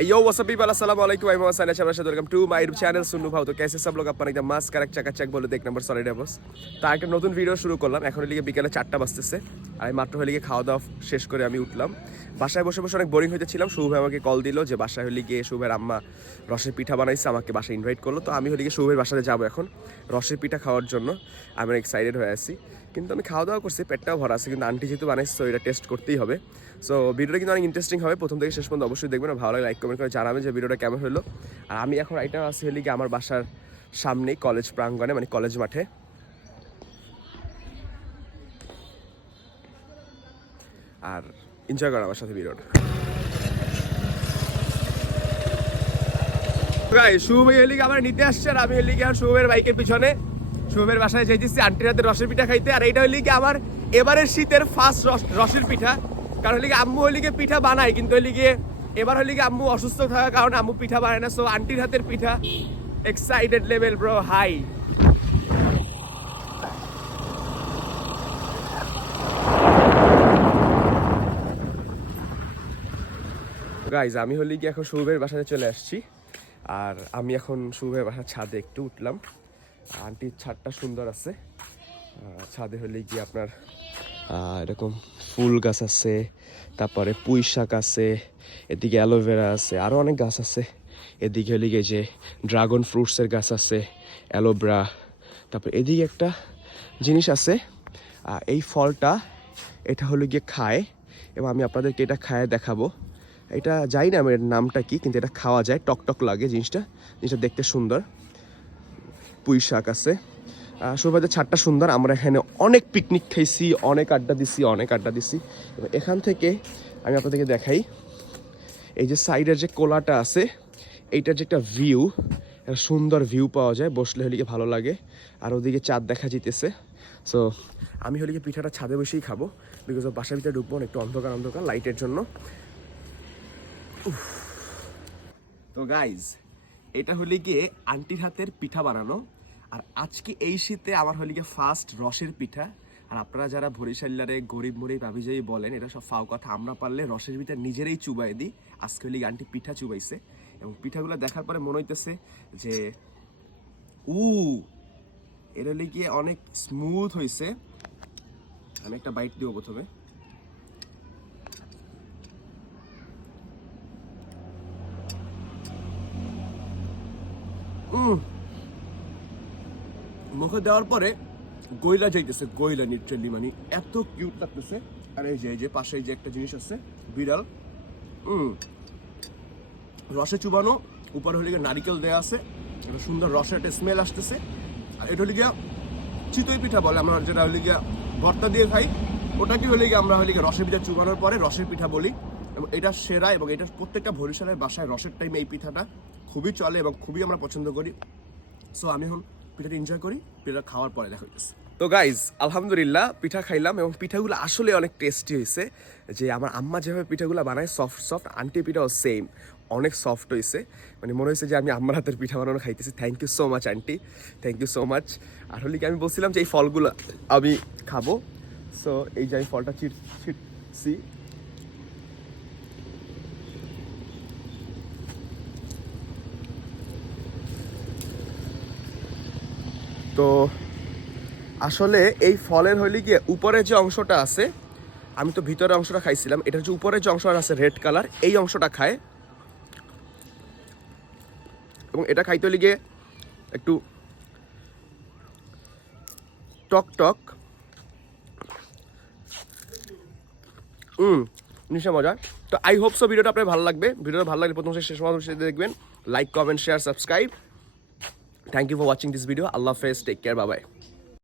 यो WhatsApp people अस्सलाम वालेकुम I Mohammed Sania Shabra welcome to my YouTube channel Sunnu भाव তো कैसे सब लोग अपन एकदम মাস্ক কারেক্ট চাকাচাক বলে দেখ নাম্বার সলিড বস তা একটা নতুন ভিডিও শুরু করলাম এখন লিগে বিকালে চারটা বাজতেছে আর আমি মাত্র হলিগে খাওয়া দাওয়া শেষ করে আমি উঠলাম বাসায় বসে বসে অনেক বোরিং হইতেছিলাম শুভ ভাই আমাকে কল দিল যে বাসায় হলি গিয়ে শুভের আম্মা রসের পিঠা বানাইছে আমাকে বাসায় ইনভাইট করলো তো আমি হলি গিয়ে শুভের বাসাতে যাবো এখন রসের পিঠা খাওয়ার জন্য আমি অনেক এক্সাইটেড হয়ে আছি কিন্তু আমি খাওয়া দাওয়া করছি, পেটটাও ভরা আছে, কিন্তু আন্টি যেহেতু বানাইছে তো এটা টেস্ট করতেই হবে। সো ভিডিওটা কিন্তু অনেক ইন্টারেস্টিং হবে, প্রথম থেকে শেষ পর্যন্ত অবশ্যই দেখবেন ভালো লাগে লাইক কমেন্ট করে জানাবেন যে ভিডিওটা কেমন হলো। আর আমি এখন এটা আছি হলি আমার বাসার সামনেই কলেজ প্রাঙ্গণে মানে কলেজ মাঠে। আর এনজয় করেন আমার সাথে ভিডিওটা। শুভ এলি আমার নিতে আসছে, আর আমি হলি গিয়ে আর শুভের বাইকের পিছনে। শুভের বাসায় যাইতেছি হাতে রসের পিঠা খাইতে। আর এইটা হলি কি আমার এবারের শীতের ফার্স্ট রসের পিঠা। কারণ হলি গিয়ে আম্মু গিয়ে পিঠা বানায়, কিন্তু হলি গিয়ে এবার হলি কি আম্মু অসুস্থ থাকার কারণে আম্মু পিঠা বানায় না। সো আন্টির হাতের পিঠা excited level bro hi guys আমি হলি গিয়ে এখন শুভের বাসায় চলে আসছি। আর আমি এখন শুভের বাসার ছাদে একটু উঠলাম। আন্টির ছাদটা সুন্দর আছে। ছাদে হলে গিয়ে আপনার এরকম ফুল গাছ আছে, তারপরে পুঁই শাক আছে, এদিকে অ্যালোভেরা আছে আরও অনেক গাছ আছে। এদিকে হলে গিয়ে যে ড্রাগন ফ্রুটসের গাছ আছে অ্যালোভেরা তারপর এদিকে একটা জিনিস আছে। এই ফলটা, এটা হলো গিয়ে খায়, এবং আমি আপনাদেরকে এটা খায় দেখাবো। এটা জানি না আমার নামটা কি, কিন্তু এটা খাওয়া যায় টক টক লাগে জিনিসটা জিনিসটা দেখতে সুন্দর। পুঁই শাক আছে সৌভাগ্যের ছাদটা সুন্দর। আমরা এখানে অনেক পিকনিক খাইছি, অনেক আড্ডা দিছি, অনেক আড্ডা দিছি। এখান থেকে আমি আপনাদেরকে দেখাই। এই যে সাইডের যে কোলাটা আছে, এইটার যে একটা ভিউ সুন্দর ভিউ পাওয়া যায়। বসলে হলিকে ভালো লাগে। আর ওদিকে চাঁদ দেখা যেতেছে সো আমি হলিকে পিঠাটা ছাদে বসেই খাব। বিকজ অফ বাসার ভিতরে ঢুকবো একটু অন্ধকার অন্ধকার লাইটের জন্য। তো গাইজ এটা হলে গিয়ে আন্টির হাতের পিঠা বানানো। আর আজকে এই শীতে আমার হলে গিয়ে ফার্স্ট রসের পিঠা। আর আপনারা যারা বরিশাল্লারে গরিব মরিব আভিজাই বলেন, এটা সব ফাও কথা। আমরা পারলে রসের ভিতর নিজেরাই চুবাই দিই। আজকে হলে আন্টি পিঠা চুবাইছে। এবং পিঠাগুলো দেখার পরে মনে হইতেছে যে, উ, এটা হলে গিয়ে অনেক স্মুথ হয়েছে আমি একটা বাইট দিব প্রথমে। মুখে দেওয়ার পরে গইলা যাইতেছে গইলা নিট্রেলি মানে এত কিউট লাগতেছে। আর এই যে এই যে পাশে যে একটা জিনিস আছে, বিড়াল। রসে চুবানো, উপরে হলে গিয়ে নারিকেল দেওয়া আছে, একটা সুন্দর রসের একটা স্মেল আসতেছে। আর এটা হলে গিয়া চিতই পিঠা বলে, আমরা যেটা হলে গিয়া ভর্তা দিয়ে খাই, ওটাকে হলে গিয়ে আমরা হলে গিয়ে রসের পিঠা চুবানোর পরে রসের পিঠা বলি। এবং এটা সেরা এবং এটা প্রত্যেকটা বরিশালের বাসায় রসের টাইমে এই পিঠাটা খুবই চলে এবং খুবই আমরা পছন্দ করি। সো আমি এখন পিঠাটা এনজয় করি, পিঠাটা খাওয়ার পরে দেখা হইতেছে। তো গাইজ আলহামদুলিল্লাহ, পিঠা খাইলাম এবং পিঠাগুলো আসলে অনেক টেস্টি হয়েছে যে আমার আম্মা যেভাবে পিঠাগুলো বানায় সফট সফট আন্টি পিঠাও সেম অনেক সফট হয়েছে মানে মনে হয়েছে যে আমি আম্মার হাতের পিঠা বানানো খাইতেছি। Thank you so much aunty thank you so much আর হলে কি আমি বলছিলাম যে এই ফলগুলো আমি খাব। সো এই যে আমি ফলটা চিট ছিটছি। তো আসলে এই ফলের হইলে গিয়ে উপরের যে অংশটা আছে, আমি তো ভিতরের অংশটা খাইছিলাম এটার যে উপরের যে অংশটা আছে রেড কালার এই অংশটা খায়। এবং এটা খাইতে হলে গিয়ে একটু টক টক। হুম নিশ্চয় মজা। তো আই হোপ সো ভিডিওটা আপনার ভালো লাগবে। ভিডিওটা ভালো লাগলে প্রথম শেষ পর্যন্ত দেখবেন। Like comment share subscribe thank you for watching this video আল্লাহ হাফেজ টেক কেয়ার বাবাই